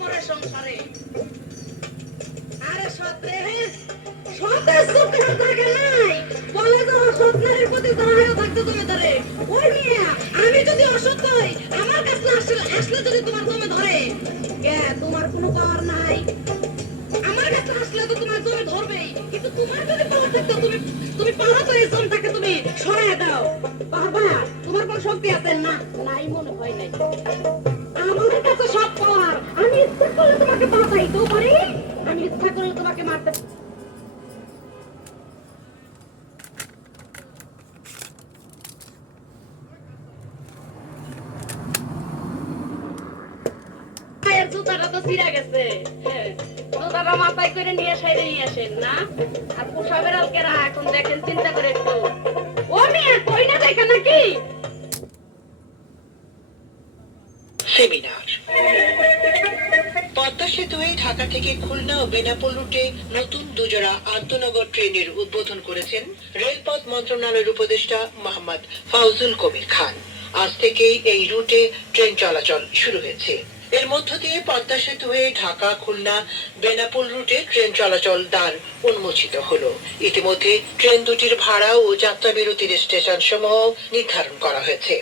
মরে সংসারে। আরে সত্যি সতের সুখের থাকে নাই বলে তো স্বপ্নের প্রতি দাঁড়ায় থাকতে তুমি ধরে ওই মিয়া আমি যদি অসুস্থ হই আমার কাছে আসলে যদি তোমার দমে ধরে কে তোমার কোনো পাওয়ার নাই আমার কাছে আসলে তো তোমার দমে ধরবেই কিন্তু তোমার যদি পাওয়ার থাকতো তুমি পাওয়া তো এই জমটাকে তুমি সরায় দাও বাবা তোমার কোনো শক্তি আছে না নাই মনে হয় নাই আমার কাছে সব পাওয়ার আমি ইচ্ছা করলে তোমাকে বাঁচাইতেও পারি আমি ইচ্ছা করলে তোমাকে মারতে জুতাটা তো ছিঁড়া গেছে জুতাটা মাথায় করে নিয়ে সাইডে নিয়ে আসেন না আর পোষাবের আলকেরা এখন দেখেন চিন্তা করে একটু ও মেয়ে কই না দেখে নাকি সেমিনার পদ্মা সেতু হয়ে ঢাকা থেকে খুলনা ও বেনাপোল রুটে নতুন দুজোড়া আন্তনগর ট্রেনের উদ্বোধন করেছেন রেলপথ মন্ত্রণালয়ের উপদেষ্টা মোহাম্মদ ফাউজুল কবির খান। আজ থেকেই এই রুটে ট্রেন চলাচল শুরু হয়েছে। এর মধ্য দিয়ে পদ্মা সেতু হয়ে ঢাকা খুলনা বেনাপোল রুটে ট্রেন চলাচল দ্বার উন্মোচিত হলো। ইতিমধ্যে ট্রেন দুটির ভাড়া ও যাত্রা বিরতির স্টেশন সমূহ নির্ধারণ করা হয়েছে।